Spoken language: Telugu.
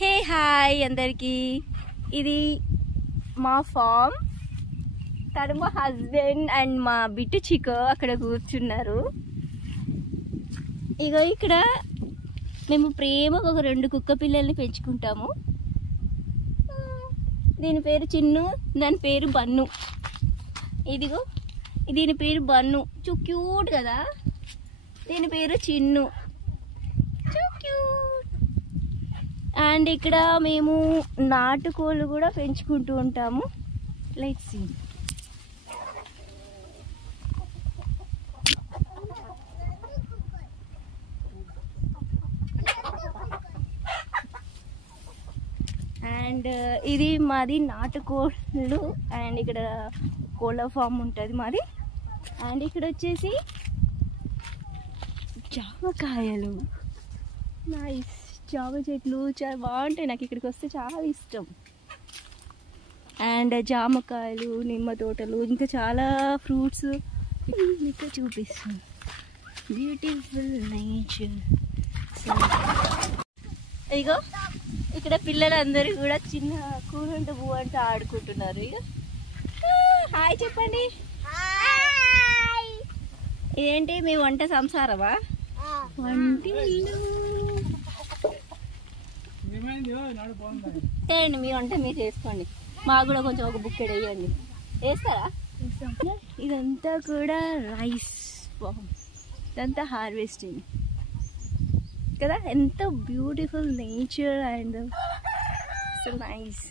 హే హాయ్ అందరికి, ఇది మా ఫామ్. తను మా హస్బెండ్ అండ్ మా బిట్టు చికో అక్కడ కూర్చున్నారు. ఇగో ఇక్కడ మేము ప్రేమగా ఒక 2 కుక్క పిల్లల్ని పెంచుకుంటాము. దీని పేరు చిన్ను, దాని పేరు బన్ను. ఇదిగో దీని పేరు బన్ను, క్యూట్ కదా. దీని పేరు చిన్ను, క్యూట్. అండ్ ఇక్కడ మేము నాటుకోళ్ళు కూడా పెంచుకుంటూ ఉంటాము. Let's see. అండ్ ఇది మాది నాటుకోళ్ళు. అండ్ ఇక్కడ కోళ్ళ ఫామ్ ఉంటుంది మాది. అండ్ ఇక్కడ వచ్చేసి జామకాయలు, నైస్. జామ చెట్లు చాలా బాగుంటాయి, నాకు ఇక్కడికి వస్తే చాలా ఇష్టం. అండ్ జామకాయలు, నిమ్మ తోటలు, ఇంకా చాలా ఫ్రూట్స్ మీకు చూపిస్తాను. Beautiful nature. ఇగో ఇక్కడ పిల్లలందరూ కూడా చిన్న కూరంట పువ్వు అంటే ఆడుకుంటున్నారు. ఇక హాయ్ చెప్పండి. ఇదేంటి మీ వంట సంసారమా? వంటిల్లు చేయండి, మీ వంట మీరు చేసుకోండి. మాకు కూడా కొంచెం ఒక బుక్కెడ్ వేయండి. వేస్తారా? ఇదంతా కూడా రైస్ ఫామ్, ఇదంతా హార్వెస్టింగ్ కదా. ఎంత beautiful nature and so nice.